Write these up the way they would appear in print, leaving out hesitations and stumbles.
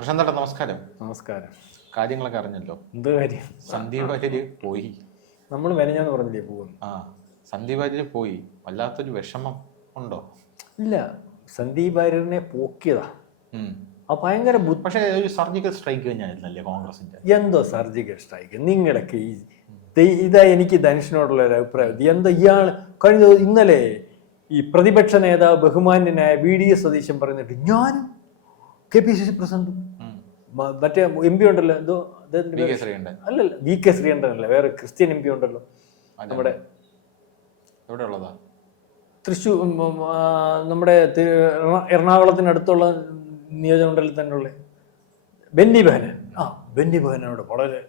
പ്രശാന്തേട്ടാ നമസ്കാരം. നമസ്കാരം. കാര്യങ്ങളൊക്കെ അറിഞ്ഞല്ലോ. എന്ത് കാര്യം? സന്ദീപ് വാര്യര് പോയി. നമ്മൾ മെനഞ്ഞാന്ന് പറഞ്ഞില്ലേ പോകുന്നു. സന്ദീപ് വാര്യര് പോയി. വല്ലാത്തൊരു വിഷമം ഉണ്ടോ? ഇല്ല, സന്ദീപ് വാര്യരിനെ പോക്കിയതാ. ഭയങ്കര പക്ഷേ ഒരു സർജിക്കൽ സ്ട്രൈക്ക് കഴിഞ്ഞായിരുന്നല്ലേ കോൺഗ്രസിന്റെ? എന്തോ സർജിക്കൽ സ്ട്രൈക്ക്? നിങ്ങളൊക്കെ ഇതാ എനിക്ക് ധനുഷിനോടുള്ള ഒരു അഭിപ്രായം. എന്തോ ഇന്നലെ ഈ പ്രതിപക്ഷ നേതാവ് ബഹുമാന്യനായ VDS സതീശൻ പറയുന്നിട്ട് ഞാനും KPCC പ്രസിഡന്റും മറ്റേ MP ഉണ്ടല്ലോ, എന്തോ അല്ലല്ല VK ശ്രീകണ്ഠൻ അല്ല, വേറെ ക്രിസ്ത്യൻ MP ഉണ്ടല്ലോ നമ്മുടെ എവിടെയുള്ളതാ, തൃശ്ശൂർ, നമ്മുടെ എറണാകുളത്തിനടുത്തുള്ള നിയോജകമണ്ഡലത്തിൽ തന്നെയുള്ള ബെന്നി ബെഹനാൻ. ബെന്നി ബെഹനാനോട് വളരെ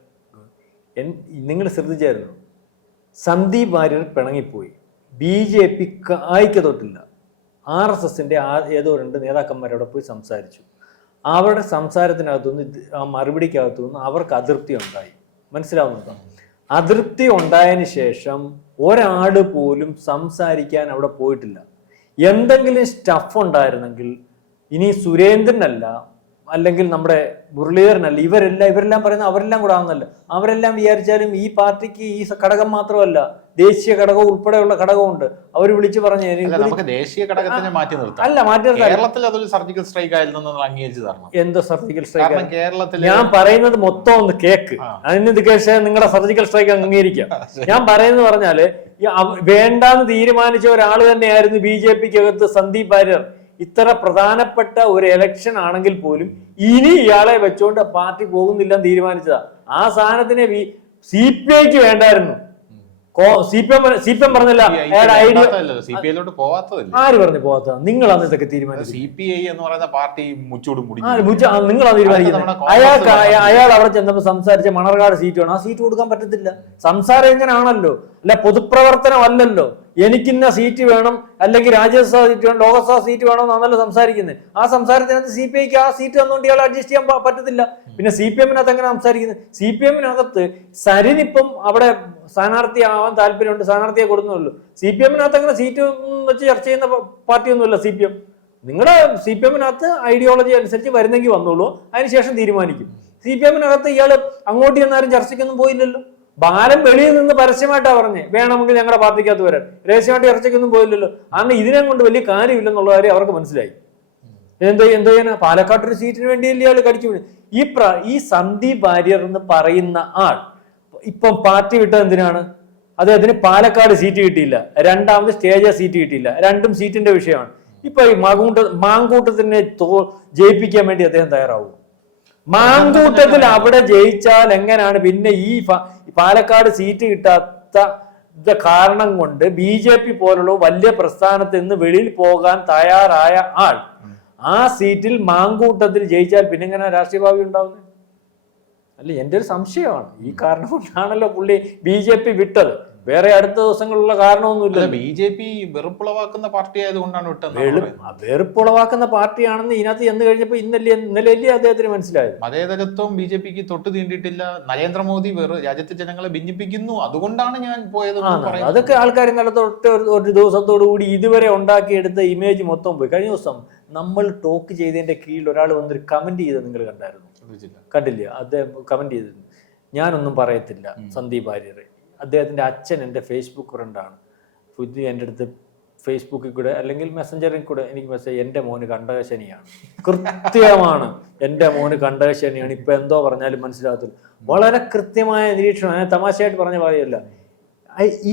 നിങ്ങൾ ശ്രദ്ധിച്ചായിരുന്നു, സന്ദീപ് വാര്യർ പിണങ്ങിപ്പോയി. BJP കായ്ക്ക് തൊട്ടില്ല. RSSന്റെ ഏതോ 2 നേതാക്കന്മാരോട് പോയി സംസാരിച്ചു. അവരുടെ സംസാരത്തിനകത്തുനിന്ന് ആ മറുപടിക്കകത്തുനിന്ന് അവർക്ക് അതൃപ്തി ഉണ്ടായി. മനസ്സിലാവുന്നുണ്ടോ? അതൃപ്തി ഉണ്ടായതിനു ശേഷം ഒരാൾ പോലും സംസാരിക്കാൻ അവിടെ പോയിട്ടില്ല. എന്തെങ്കിലും സ്റ്റഫ് ഉണ്ടായിരുന്നെങ്കിൽ ഇനി സുരേന്ദ്രനല്ല, അല്ലെങ്കിൽ നമ്മുടെ മുരളീധരനല്ല, ഇവരെല്ലാം പറയുന്ന അവരെല്ലാം കൂടെ ആവുന്നല്ല. അവരെല്ലാം വിചാരിച്ചാലും ഈ പാർട്ടിക്ക് ഈ ഘടകം മാത്രമല്ല, ദേശീയ ഘടകം ഉൾപ്പെടെയുള്ള ഘടകമുണ്ട്. അവർ വിളിച്ചു പറഞ്ഞു ദേശീയ ഘടകത്തിനെ മാറ്റി നിർത്താം. അല്ല, മാറ്റി കേരളത്തിൽ അതൊരു സർജിക്കൽ സ്ട്രൈക്ക് ആയിരുന്നു അംഗീകരിച്ചു തരണം. എന്തോ സർജിക്കൽ സ്ട്രൈക്ക്? കേരളത്തിൽ ഞാൻ പറയുന്നത് മൊത്തം ഒന്ന് കേക്ക്, അതിന് കേസ് നിങ്ങളുടെ സർജിക്കൽ സ്ട്രൈക്ക് അംഗീകരിക്കാം. ഞാൻ പറയുന്നത് പറഞ്ഞാല് വേണ്ടാന്ന് തീരുമാനിച്ച ഒരാൾ തന്നെയായിരുന്നു BJPക്ക് അകത്ത് സന്ദീപ് വാര്യർ. ഇത്ര പ്രധാനപ്പെട്ട ഒരു ഇലക്ഷൻ ആണെങ്കിൽ പോലും ഇനി ഇയാളെ വെച്ചോണ്ട് പാർട്ടി പോകുന്നില്ലെന്ന് തീരുമാനിച്ചതാ. ആ സാധനത്തിനെ CPIക്ക് വേണ്ടായിരുന്നു. CPM പറഞ്ഞില്ല അയാളുടെ ഐഡിയ. ആര് പറഞ്ഞു പോവാത്ത? നിങ്ങളാണ് ഇതൊക്കെ തീരുമാനിച്ചത്. CPI എന്ന് പറയുന്ന പാർട്ടി നിങ്ങളാണ് തീരുമാനിക്കുന്നത്. അയാൾ അവിടെ ചെന്നപ്പോൾ സംസാരിച്ച മണർകാട് സീറ്റ് വേണം. ആ സീറ്റ് കൊടുക്കാൻ പറ്റത്തില്ല. സംസാരം എങ്ങനെയാണല്ലോ, അല്ല പൊതുപ്രവർത്തനം അല്ലല്ലോ. എനിക്കിന്ന സീറ്റ് വേണം, അല്ലെങ്കിൽ രാജ്യസഭാ സീറ്റ് വേണം, ലോകസഭാ സീറ്റ് വേണം എന്നാണല്ലോ സംസാരിക്കുന്നത്. ആ സംസാരത്തിനകത്ത് CPIക്ക് ആ സീറ്റ് തന്നുകൊണ്ട് ഇയാൾ അഡ്ജസ്റ്റ് ചെയ്യാൻ പറ്റത്തില്ല. പിന്നെ CPMനകത്ത് എങ്ങനെ സംസാരിക്കുന്നത്? CPMനകത്ത് സരിനിപ്പം അവിടെ സ്ഥാനാർത്ഥിയാവാൻ താല്പര്യമുണ്ട്, സ്ഥാനാർത്ഥിയെ കൊടുക്കുന്നുള്ളൂ. CPMനകത്ത് അങ്ങനെ സീറ്റ് വെച്ച് ചർച്ച ചെയ്യുന്ന പാർട്ടിയൊന്നുമല്ല CPM. നിങ്ങളുടെ CPMനകത്ത് ഐഡിയോളജി അനുസരിച്ച് വരുന്നെങ്കിൽ വന്നോളൂ, അതിനുശേഷം തീരുമാനിക്കും. CPMനകത്ത് ഇയാൾ അങ്ങോട്ട് ചെന്നാരും ചർച്ചയ്ക്കൊന്നും പോയില്ലല്ലോ. ബാലൻ വെളിയിൽ നിന്ന് പരസ്യമായിട്ടാ പറഞ്ഞേ വേണമെങ്കിൽ ഞങ്ങളുടെ പാർട്ടിക്കകത്ത് വരാൻ. രഹസ്യമായിട്ട് ചർച്ചയ്ക്കൊന്നും പോയില്ലല്ലോ. കാരണം ഇതിനെ കൊണ്ട് വലിയ കാര്യമില്ലെന്നുള്ള കാര്യം അവർക്ക് മനസ്സിലായി. എന്തോ ചെയ്യാനാ? പാലക്കാട്ടൊരു സീറ്റിന് വേണ്ടിയല്ലേ ഇയാൾ കടിച്ചു. ഈ സന്ദീപ് വാര്യർ എന്ന് പറയുന്ന ആൾ ഇപ്പം പാർട്ടി വിട്ടത് എന്തിനാണ്? അദ്ദേഹത്തിന് പാലക്കാട് സീറ്റ് കിട്ടിയില്ല, രണ്ടാമത് സ്റ്റേജ് സീറ്റ് കിട്ടിയില്ല. രണ്ടും സീറ്റിന്റെ വിഷയമാണ്. ഇപ്പൊ ഈ മാങ്കൂട്ടത്തിനെ ജയിപ്പിക്കാൻ വേണ്ടി അദ്ദേഹം തയ്യാറാവും. മാങ്കൂട്ടത്തിൽ അവിടെ ജയിച്ചാൽ എങ്ങനെയാണ് പിന്നെ ഈ പാലക്കാട് സീറ്റ് കിട്ടാത്ത കാരണം കൊണ്ട് BJP പോലുള്ള വലിയ പ്രസ്ഥാനത്തിൽ നിന്ന് വെളിയിൽ പോകാൻ തയ്യാറായ ആൾ ആ സീറ്റിൽ മാങ്കൂട്ടത്തിൽ ജയിച്ചാൽ പിന്നെ എങ്ങനെ രാഷ്ട്രീയ ഭാവി ഉണ്ടാവുന്നത്? അല്ല, എൻ്റെ ഒരു സംശയമാണ്. ഈ കാരണം കൊണ്ടാണല്ലോ പുള്ളി BJP വിട്ടത്. വേറെ അടുത്ത ദിവസങ്ങളുള്ള കാരണമൊന്നുമില്ല. BJP വെറുപ്പുളവാക്കുന്ന പാർട്ടി ആയതുകൊണ്ടാണ് വിട്ടത്. വെറുപ്പുളവാക്കുന്ന പാർട്ടിയാണെന്ന് ഇതിനകത്ത് ചെന്ന് കഴിഞ്ഞപ്പോ ഇന്നലെ അദ്ദേഹത്തിന് മനസ്സിലായത്. മതേതരത്വം BJPക്ക് തൊട്ട് തീണ്ടിയിട്ടില്ല. നരേന്ദ്രമോദി രാജ്യത്തെ ജനങ്ങളെ ഭിന്നിപ്പിക്കുന്നു, അതുകൊണ്ടാണ് ഞാൻ പോയത്. അതൊക്കെ ആൾക്കാർ ഇന്നലെ തൊട്ട് ഒരു ദിവസത്തോടു കൂടി ഇതുവരെ ഉണ്ടാക്കിയെടുത്ത ഇമേജ് മൊത്തം പോയി. കഴിഞ്ഞ ദിവസം നമ്മൾ ടോക്ക് ചെയ്തതിന്റെ കീഴിൽ ഒരാൾ വന്നൊരു കമന്റ് ചെയ്ത് നിങ്ങൾ കണ്ടായിരുന്നു? കണ്ടില്ല? അദ്ദേഹം കമന്റ് ചെയ്തിരുന്നു, ഞാനൊന്നും പറയത്തില്ല സന്ദീപ് വാര്യർ, അദ്ദേഹത്തിൻ്റെ അച്ഛൻ എൻ്റെ ഫേസ്ബുക്ക് ഫ്രണ്ടാണ്. പുതിയ എൻ്റെ അടുത്ത് ഫേസ്ബുക്കിൽ കൂടെ അല്ലെങ്കിൽ മെസ്സഞ്ചറിൽ കൂടെ എനിക്ക് മെസ്സേജ്, എൻ്റെ മോന് കണ്ടകശനിയാണ്. കൃത്യമാണ്, എൻ്റെ മോന് കണ്ടകശനിയാണ്. ഇപ്പം എന്തോ പറഞ്ഞാലും മനസ്സിലാകത്തില്ല. വളരെ കൃത്യമായ നിരീക്ഷണം. ഞാൻ തമാശയായിട്ട് പറഞ്ഞ പറയല്ല.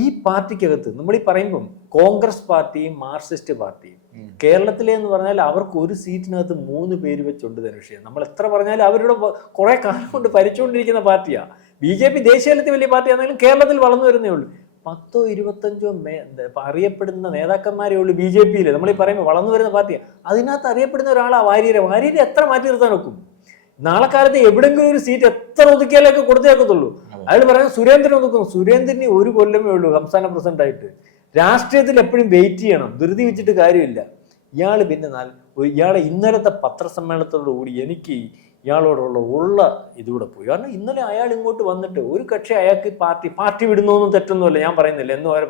ഈ പാർട്ടിക്കകത്ത് നമ്മൾ ഈ പറയുമ്പം കോൺഗ്രസ് പാർട്ടിയും മാർക്സിസ്റ്റ് പാർട്ടിയും കേരളത്തിലെ എന്ന് പറഞ്ഞാൽ അവർക്ക് ഒരു സീറ്റിനകത്ത് 3 പേര് വെച്ചുണ്ട് ധനുഷ്യ. നമ്മൾ എത്ര പറഞ്ഞാലും അവരുടെ കുറെ കാലം കൊണ്ട് ഭരിച്ചുകൊണ്ടിരിക്കുന്ന പാർട്ടിയാണ്. BJP ദേശീയ തലത്തിൽ വലിയ പാർട്ടിയാണെങ്കിലും കേരളത്തിൽ വളർന്നു വരുന്നേ ഉള്ളൂ. 10ഓ 25ഓ അറിയപ്പെടുന്ന നേതാക്കന്മാരേ ഉള്ളൂ BJPയിൽ. നമ്മൾ ഈ പറയുമ്പോൾ വളർന്നു വരുന്ന പാർട്ടിയാണ്. അതിനകത്ത് അറിയപ്പെടുന്ന ഒരാളാ വാര്യരെ എത്ര മാറ്റി നിർത്താൻ വെക്കും? നാളെ കാലത്ത് എവിടെങ്കിലും ഒരു സീറ്റ് എത്ര ഒതുക്കിയാലൊക്കെ കൊടുത്തേക്കത്തുള്ളൂ. അയാൾ പറയുന്നത് സുരേന്ദ്രൻ ഒതുക്കും. സുരേന്ദ്രന് 1 കൊല്ലമേ ഉള്ളൂ സംസ്ഥാന പ്രസിഡന്റ് ആയിട്ട്. രാഷ്ട്രീയത്തിൽ എപ്പോഴും വെയിറ്റ് ചെയ്യണം, ധൃതി വെച്ചിട്ട് കാര്യമില്ല. ഇയാള് പിന്നെ ഇയാളെ ഇന്നലത്തെ പത്രസമ്മേളനത്തോടു കൂടി എനിക്ക് ഇയാളോടുള്ള ഇതുകൂടെ പോയി. കാരണം ഇന്നലെ അയാൾ ഇങ്ങോട്ട് വന്നിട്ട് ഒരു കക്ഷി അയാൾക്ക് പാർട്ടി വിടുന്നൊന്നും തെറ്റൊന്നുമല്ല, ഞാൻ പറയുന്നില്ല. എന്നും അയാൾ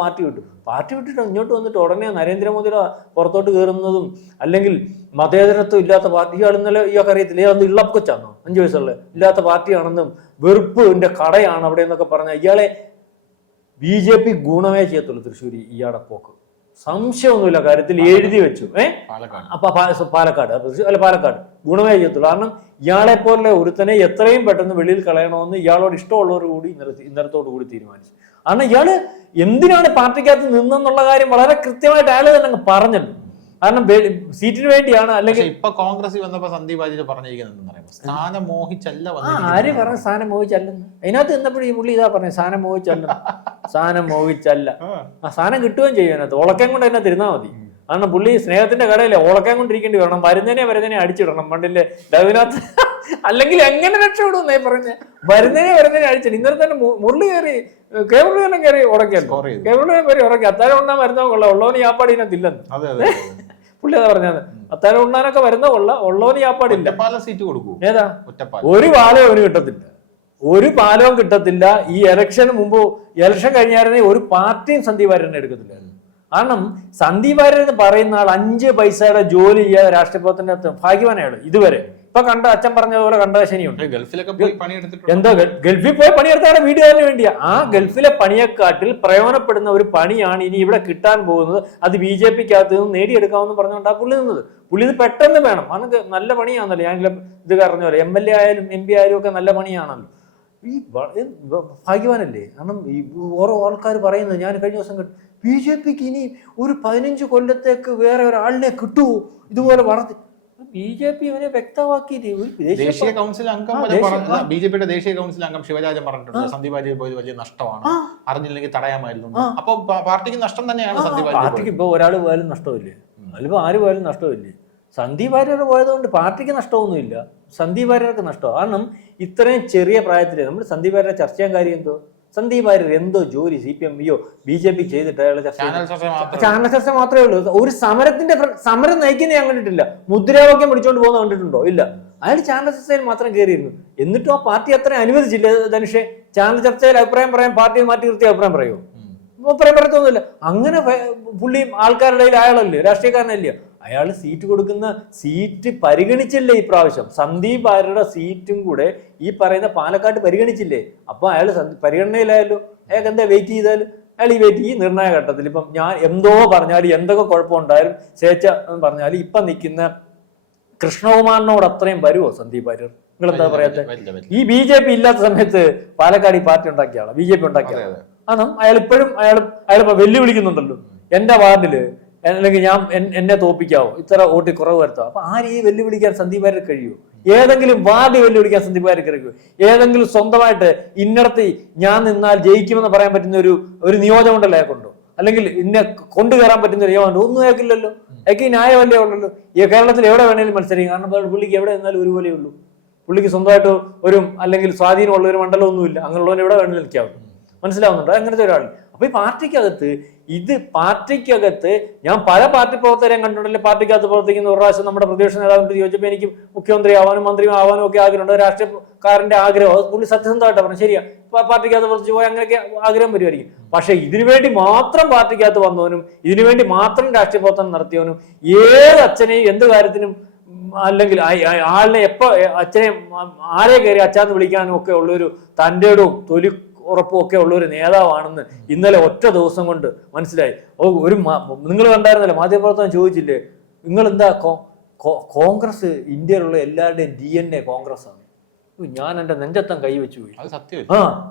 പാർട്ടി വിട്ടിട്ട് ഇങ്ങോട്ട് വന്നിട്ട് ഉടനെ നരേന്ദ്രമോദിയുടെ പുറത്തോട്ട് കയറുന്നതും അല്ലെങ്കിൽ മതേതരത്വം ഇല്ലാത്ത പാർട്ടി, ഇയാൾ ഇന്നലെ ഇയാൾക്ക് അറിയത്തില്ല, ഇയാൾ ഇള്ളപ്പൊച്ചാന്നോ 5 വയസ്സുള്ള ഇല്ലാത്ത പാർട്ടിയാണെന്നും വെറുപ്പിന്റെ കടയാണ് അവിടെ എന്നൊക്കെ പറഞ്ഞാൽ ഇയാളെ BJP ഗുണമേ ചെയ്യത്തുള്ളൂ. തൃശ്ശൂർ ഇയാളുടെ പോക്ക് സംശയമൊന്നുമില്ല കാര്യത്തിൽ എഴുതി വെച്ചു. പാലക്കാട് ഗുണമേ ചെയ്യത്തുള്ളൂ. കാരണം ഇയാളെ പോലെ ഒരുത്തനെ എത്രയും പെട്ടെന്ന് വെളിയിൽ കളയണമെന്ന് ഇയാളോട് ഇഷ്ടമുള്ളവർ കൂടി ഇന്നലത്തോടു കൂടി തീരുമാനിച്ചു. കാരണം ഇയാള് എന്തിനാണ് പാർട്ടിക്കകത്ത് നിന്നെന്നുള്ള കാര്യം വളരെ കൃത്യമായിട്ട് അയാൾ തന്നെ അങ്ങ് പറഞ്ഞല്ലോ. കാരണം സീറ്റിന് വേണ്ടിയാണ്. അല്ലെങ്കിൽ ഇപ്പൊ കോൺഗ്രസ് വന്നപ്പോ സന്ദീപ് വാര്യർ പറഞ്ഞിരിക്കുന്നത് സ്ഥാനം മോഹിച്ചല്ല. ആര് പറഞ്ഞ സ്ഥാനം മോഹിച്ചല്ലെന്ന്? അതിനകത്ത് എന്നപ്പോഴും ഈ പുള്ളി ഇതാ പറഞ്ഞത്, സ്ഥാനം മോഹിച്ചല്ല. ആ സ്ഥാനം കിട്ടുകയും ചെയ്യും. അതിനകത്ത് ഓളക്കം കൊണ്ട് തന്നെ തിരുന്നാ മതി. കാരണം പുള്ളി സ്നേഹത്തിന്റെ കടയിലെ ഓളക്കം കൊണ്ടിരിക്കേണ്ടി വരണം. വരുന്നതിനെ അടിച്ചിടണം മണ്ടില്ലേ അതിനകത്ത്. അല്ലെങ്കിൽ എങ്ങനെ രക്ഷപ്പെടുന്നേ പറഞ്ഞ് വരുന്നതിനെ അടിച്ചിട്ട് ഇന്നലെ തന്നെ മുരളി കേരളം കയറി ഉടക്കി അത്താഴം ഉണ്ണാൻ വരുന്ന കൊള്ള ഉള്ളവന് യാപ്പാട് ഇതിനകത്തില്ലെന്ന് പുള്ളി അതാ പറഞ്ഞത്. അത്താഴം ഉണ്ണാനൊക്കെ വരുന്ന കൊള്ള ഉള്ളവന് യാപ്പാടില്ല. സീറ്റ് കൊടുക്കൂ. ഏതാ? ഒരു പാലവും അവന് കിട്ടത്തില്ല. ഈ ഇലക്ഷന് മുമ്പ് ഇലക്ഷൻ കഴിഞ്ഞായിരുന്നെങ്കിൽ ഒരു പാർട്ടിയും സന്ദീപ് വാര്യനെ എടുക്കത്തില്ലായിരുന്നു. കാരണം സന്ദീപ് വാര്യർ എന്ന് പറയുന്ന ആൾ 5 പൈസയുടെ ജോലി ചെയ്യാതെ രാഷ്ട്രീയ പ്രവർത്തനത്തിന് ഭാഗ്യവാനാണ് ഇതുവരെ. ഇപ്പൊ അച്ഛൻ പറഞ്ഞ പോലെ കണ്ട ശനിയുണ്ട്. എന്താ ഗൾഫിൽ പോയി പണിയെടുത്താലും വീടുകാരന് വേണ്ടിയാ. ആ ഗൾഫിലെ പണിയെക്കാട്ടിൽ പ്രയോജനപ്പെടുന്ന ഒരു പണിയാണ് ഇനി ഇവിടെ കിട്ടാൻ പോകുന്നത്. അത് BJPക്കകത്ത് നിന്ന് നേടിയെടുക്കാമെന്ന് പറഞ്ഞുകൊണ്ടാ പുള്ളി നിന്നത്. പുള്ളി ഇത് പെട്ടെന്ന് വേണം. അതൊക്കെ നല്ല പണിയാണല്ലോ. ഞാൻ ഇത് പറഞ്ഞ പോലെ MLA ആയാലും MP ആയാലും ഒക്കെ നല്ല പണിയാണല്ലോ. ഈ ഭാഗ്യവാനല്ലേ? കാരണം ഈ ഓരോ ആൾക്കാർ പറയുന്നത് ഞാൻ കഴിഞ്ഞ ദിവസം കേട്ടു, BJPക്ക് ഇനി ഒരു 15 കൊല്ലത്തേക്ക് വേറെ ഒരാളിനെ കിട്ടുമോ ഇതുപോലെ വളർത്തി. BJP ഇവനെ വ്യക്തമാക്കിയിട്ട് ദേശീയ കൗൺസിൽ അംഗം BJPയുടെ ദേശീയ കൗൺസിൽ അംഗം ശിവരാജൻ പറഞ്ഞിട്ടുണ്ട് സന്ദീപ് വാര്യർ പോയത് വലിയ നഷ്ടമാണ്, അറിഞ്ഞില്ലെങ്കിൽ തടയാമായിരുന്നു. അപ്പൊ പാർട്ടിക്ക് നഷ്ടം തന്നെയാണ് സന്ദീപ് വാര്യർ. പാർട്ടിക്ക് ഇപ്പൊ ഒരാൾ പോയാലും നഷ്ടമില്ലേ? അതിലിപ്പോ ആര് പോയാലും നഷ്ടമില്ലേ? സന്ദീപ് വാര്യർ പോയതുകൊണ്ട് പാർട്ടിക്ക് നഷ്ടമൊന്നുമില്ല, സന്ദീപ് വാര്യർക്ക് നഷ്ടമാണ്. കാരണം ഇത്രയും ചെറിയ പ്രായത്തിൽ നമ്മൾ സന്ദീപ് വാര്യരെ ചർച്ച ചെയ്യാൻ കാര്യം എന്തോ? സന്ദീപ് വാര്യർ എന്തോ ജോലി CPM-യോ BJP ചെയ്തിട്ട് അയാൾ ചാനൽ ചർച്ച മാത്രമേ ഉള്ളൂ. ഒരു സമരം നയിക്കുന്ന ഞാൻ കണ്ടിട്ടില്ല. മുദ്രാവാക്യം പിടിച്ചോണ്ട് പോകുന്ന കണ്ടിട്ടുണ്ടോ? ഇല്ല. അയാൾ ചാനൽ ചർച്ചയിൽ മാത്രം കയറിയിരുന്നു. എന്നിട്ടും ആ പാർട്ടി അത്ര അനുവദിച്ചില്ല. ധനുഷേ, ചാനൽ ചർച്ചയിൽ അഭിപ്രായം പറയാൻ പാർട്ടിയെ മാറ്റി നിർത്തി അഭിപ്രായം പറയുമോ? അഭിപ്രായം പറയത്തൊന്നുമില്ല. അങ്ങനെ പുള്ളി ആൾക്കാരുടെ അയാളല്ലേ, രാഷ്ട്രീയക്കാരനല്ലേ? അയാൾ സീറ്റ് കൊടുക്കുന്ന സീറ്റ് പരിഗണിച്ചില്ലേ ഈ പ്രാവശ്യം? സന്ദീപ് വാര്യരുടെ സീറ്റും കൂടെ ഈ പറയുന്ന പാലക്കാട് പരിഗണിച്ചില്ലേ? അപ്പൊ അയാൾ പരിഗണനയിലായല്ലോ. അയാൾക്ക് എന്താ വെയിറ്റ് ചെയ്താലും അയാൾ ഈ വെയിറ്റ് ഈ നിർണായക ഘട്ടത്തിൽ ഇപ്പം ഞാൻ എന്തോ പറഞ്ഞാലും എന്തൊക്കെ കുഴപ്പമുണ്ടായാലും സ്വേച്ഛ എന്ന് പറഞ്ഞാലും ഇപ്പൊ നിൽക്കുന്ന കൃഷ്ണകുമാറിനോട് അത്രയും വരുമോ സന്ദീപ് വാര്യർ? നിങ്ങൾ എന്താ പറയാത്തെ? ഈ BJP ഇല്ലാത്ത സമയത്ത് പാലക്കാട് ഈ പാർട്ടി ഉണ്ടാക്കിയ ആളാണ്, BJP ഉണ്ടാക്കിയ ആളാണ്. കാരണം അയാൾ ഇപ്പൊ വെല്ലുവിളിക്കുന്നുണ്ടല്ലോ, എന്റെ വാർഡില് അല്ലെങ്കിൽ എന്നെ തോപ്പിക്കാവോ, ഇത്ര വോട്ടിൽ കുറവ് വരുത്താം. അപ്പൊ ആ രീതി വെല്ലുവിളിക്കാൻ സന്ദീപ് വാര്യർ കഴിയുമോ? ഏതെങ്കിലും വാർഡ് വെല്ലുവിളിക്കാൻ സന്ദീപ് വാര്യർ കഴിയുമോ? ഏതെങ്കിലും സ്വന്തമായിട്ട് ഇന്നടത്ത് ഞാൻ നിന്നാൽ ജയിക്കുമെന്ന് പറയാൻ പറ്റുന്ന ഒരു നിയോജകമണ്ഡലം അയാൾക്കുണ്ടോ? അല്ലെങ്കിൽ ഇന്നെ കൊണ്ടുകയറാൻ പറ്റുന്ന ഒരു നിയമമുണ്ടോ? ഒന്നും അയാൾക്കില്ലല്ലോ. അയാൾക്ക് ഈ ന്യായമല്ലേ ഉള്ളല്ലോ. ഈ കേരളത്തിൽ എവിടെ വേണേലും മത്സരിക്കും. കാരണം പുള്ളിക്ക് എവിടെ നിന്നാലും ഒരുപോലെ ഉള്ളൂ. പുള്ളിക്ക് സ്വന്തമായിട്ട് അല്ലെങ്കിൽ സ്വാധീനമുള്ള ഒരു മണ്ഡലമൊന്നുമില്ല. അങ്ങനെയുള്ളവൻ എവിടെ വേണേലും നിൽക്കാവും. മനസ്സിലാവുന്നുണ്ടോ? അങ്ങനത്തെ ഒരാൾ. അപ്പൊ ഈ പാർട്ടിക്കകത്ത് ഞാൻ പല പാർട്ടി പ്രവർത്തകരെയും കണ്ടിട്ടുണ്ടല്ലേ. പാർട്ടിക്കകത്ത് പ്രവർത്തിക്കുന്ന ഒരു പ്രാവശ്യം നമ്മുടെ പ്രതിപക്ഷ നേതാവിനോട് ചോദിച്ചപ്പോൾ എനിക്ക് മുഖ്യമന്ത്രി ആവാനും മന്ത്രിയും ആവാനും ഒക്കെ ആഗ്രഹമുണ്ട്. രാഷ്ട്രീയക്കാരന്റെ ആഗ്രഹം പുള്ളി സത്യസന്ധമായിട്ട് പറഞ്ഞു. ശരിയാ, പാർട്ടിക്കകത്ത് പ്രവർത്തിച്ചു പോയി അങ്ങനെയൊക്കെ ആഗ്രഹം വരുമായിരിക്കും. പക്ഷെ ഇതിനുവേണ്ടി മാത്രം പാർട്ടിക്കകത്ത് വന്നവനും ഇതിനുവേണ്ടി മാത്രം രാഷ്ട്രീയ പ്രവർത്തനം നടത്തിയവനും ഏത് അച്ഛനെയും എന്ത് കാര്യത്തിനും അല്ലെങ്കിൽ ആളിനെ അച്ഛനെ ആരെ കയറി അച്ഛാന്ന് വിളിക്കാനും ഒക്കെ ഉള്ളൊരു തൻ്റെടവും ഉറപ്പും ഒക്കെ ഉള്ള ഒരു നേതാവാണെന്ന് ഇന്നലെ ഒറ്റ ദിവസം കൊണ്ട് മനസ്സിലായി. നിങ്ങൾ കണ്ടായിരുന്നല്ലോ, മാധ്യമപ്രവർത്തനം ചോദിച്ചില്ലേ, നിങ്ങൾ എന്താ കോൺഗ്രസ് ഇന്ത്യയിലുള്ള എല്ലാവരുടെയും DNA കോൺഗ്രസ് ആണ്. ഞാൻ എന്റെ നെഞ്ചത്തം കൈവച്ചു പോയി.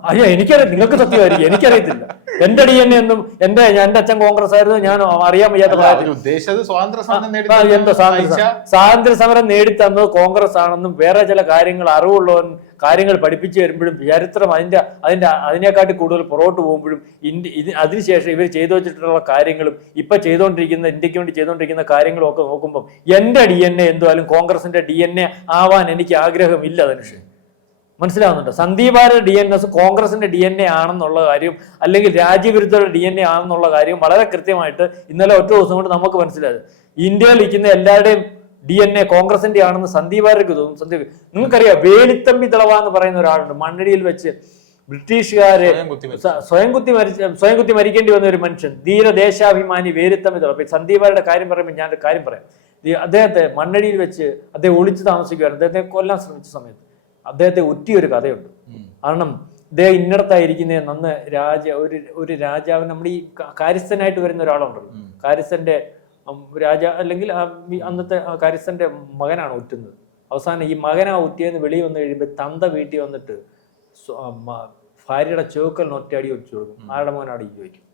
അയ്യോ, എനിക്കറിയാം, നിങ്ങൾക്ക് സത്യമായിരിക്കും, എനിക്കറിയത്തില്ല. എന്റെ DNA എന്നും എന്റെ അച്ഛൻ കോൺഗ്രസ് ആയിരുന്നു, ഞാൻ അറിയാൻ വയ്യാത്ത സ്വാതന്ത്ര്യ സമരം നേടിത്തന്നത് കോൺഗ്രസ് ആണെന്നും വേറെ ചില കാര്യങ്ങൾ കാര്യങ്ങൾ പഠിപ്പിച്ചു വരുമ്പോഴും ചരിത്രം അതിനെക്കാട്ടി കൂടുതൽ പുറകോട്ട് പോകുമ്പോഴും അതിനുശേഷം ഇവർ ചെയ്തു വെച്ചിട്ടുള്ള കാര്യങ്ങളും ഇപ്പൊ ഇന്ത്യക്ക് വേണ്ടി ചെയ്തുകൊണ്ടിരിക്കുന്ന കാര്യങ്ങളും ഒക്കെ നോക്കുമ്പോൾ എന്റെ DNA എന്തായാലും കോൺഗ്രസിന്റെ DNA ആവാൻ എനിക്ക് ആഗ്രഹമില്ല. ധനുഷ്, മനസ്സിലാവുന്നുണ്ടോ? സന്ദീപ് വാര്യർ DNS കോൺഗ്രസിന്റെ DNA ആണെന്നുള്ള കാര്യം അല്ലെങ്കിൽ രാജ്യവിരുദ്ധരുടെ DNA ആണെന്നുള്ള കാര്യം വളരെ കൃത്യമായിട്ട് ഇന്നലെ ഒറ്റ ദിവസം കൊണ്ട് നമുക്ക് മനസ്സിലായത്. ഇന്ത്യയിൽ ഇരിക്കുന്ന എല്ലാവരുടെയും DNA കോൺഗ്രസിന്റെ ആണെന്ന് സന്ദീപ് വാര്യർക്ക് തോന്നും. നിങ്ങൾക്കറിയാം വേലുത്തമ്പി ദളവ എന്ന് പറയുന്ന ഒരാളുണ്ട്. മണ്ണടിയിൽ വെച്ച് ബ്രിട്ടീഷുകാര് സ്വയം കുത്തി മരിക്കേണ്ടി വന്ന ഒരു മനുഷ്യൻ, ധീരദേശാഭിമാനി വേലുത്തമ്പി ദളവ. സന്ദീപ് വാര്യരുടെ കാര്യം പറയുമ്പോൾ ഞാനൊരു കാര്യം പറയാം. അദ്ദേഹത്തെ മണ്ണടിയിൽ വെച്ച് അദ്ദേഹം ഒളിച്ചു താമസിക്കുകയാണ്. അദ്ദേഹത്തെ കൊല്ലാൻ ശ്രമിച്ച സമയത്ത് അദ്ദേഹത്തെ ഒറ്റിയൊരു കഥയുണ്ട്. കാരണം അദ്ദേഹം ഇന്നടത്തായിരിക്കുന്ന നന്ന് ഒരു രാജാവ്, നമ്മുടെ ഈ കാര്യസ്ഥനായിട്ട് വരുന്ന ഒരാളുണ്ടല്ലോ, കാര്യസ്ഥന്റെ രാജ അല്ലെങ്കിൽ അന്നത്തെ കാര്യസ്ഥന്റെ മകനാണ് ഒറ്റുന്നത്. അവസാനം ഈ മകനാ ഒറ്റിയെന്ന് വെളിയിൽ വന്നു കഴിയുമ്പോൾ തന്ത വീട്ടിൽ വന്നിട്ട് ഭാര്യയുടെ ചോക്കലിന് ഒറ്റയടി ഒറ്റ കൊടുക്കും. ആരുടെ മോനാടി ചോദിക്കും.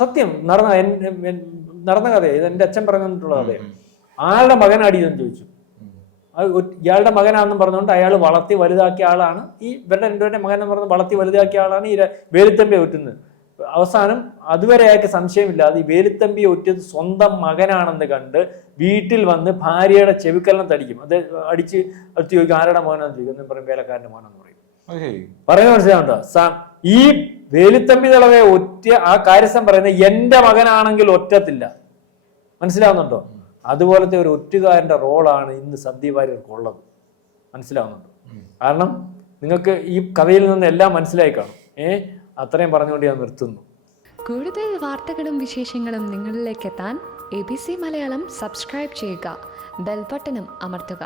സത്യം നടന്ന കഥ, ഇത് എൻ്റെ അച്ഛൻ പറഞ്ഞിട്ടുള്ള കഥയാണ്. ആളുടെ മകനാടി എന്ന് ചോദിച്ചു. ഇയാളുടെ മകനാണെന്നും പറഞ്ഞുകൊണ്ട് അയാൾ വളർത്തി വലുതാക്കിയ ആളാണ് ഈ രണ്ടുപേരുടെ മകൻ എന്ന് പറഞ്ഞ് വളർത്തി വലുതാക്കിയ ആളാണ് ഈ വേലുത്തമ്പിയെ ഒറ്റുന്നത്. അവസാനം അതുവരെ അയാൾക്ക് സംശയമില്ലാതെ ഈ വേലുത്തമ്പിയെ ഒറ്റത് സ്വന്തം മകനാണെന്ന് കണ്ട് വീട്ടിൽ വന്ന് ഭാര്യയുടെ ചെവിക്കല്ലിനെ തടിക്കും. അത് അടിച്ച് ചോദിക്കും ആരുടെ മോനാന്ന് ചോദിക്കും. പറയും വേലക്കാരന്റെ മോനാന്ന് പറയും. പറയുന്നത് മനസ്സിലാവുണ്ടോ? ഈ വേലുത്തമ്പി ദളവയെ ഒറ്റ ആ കാര്യസ്ഥൻ പറയുന്നത് എന്റെ മകനാണെങ്കിൽ ഒറ്റത്തില്ല. മനസ്സിലാവുന്നുണ്ടോ? അതുപോലത്തെ ഒരു ഒറ്റുകാരന്റെ റോളാണ് ഇന്ന് സന്ദീപ് വാര്യർക്കുള്ളത്. മനസ്സിലാവുന്നുണ്ടോ? കാരണം നിങ്ങൾക്ക് ഈ കഥയിൽ നിന്ന് എല്ലാം മനസ്സിലായി കാണും. അത്രയും പറഞ്ഞുകൊണ്ട് ഞാൻ നിർത്തുന്നു. കൂടുതൽ വാർത്തകളും വിശേഷങ്ങളും നിങ്ങളിലേക്ക് എത്താൻ ABC മലയാളം സബ്സ്ക്രൈബ് ചെയ്യുക, ബെൽ ബട്ടണും അമർത്തുക.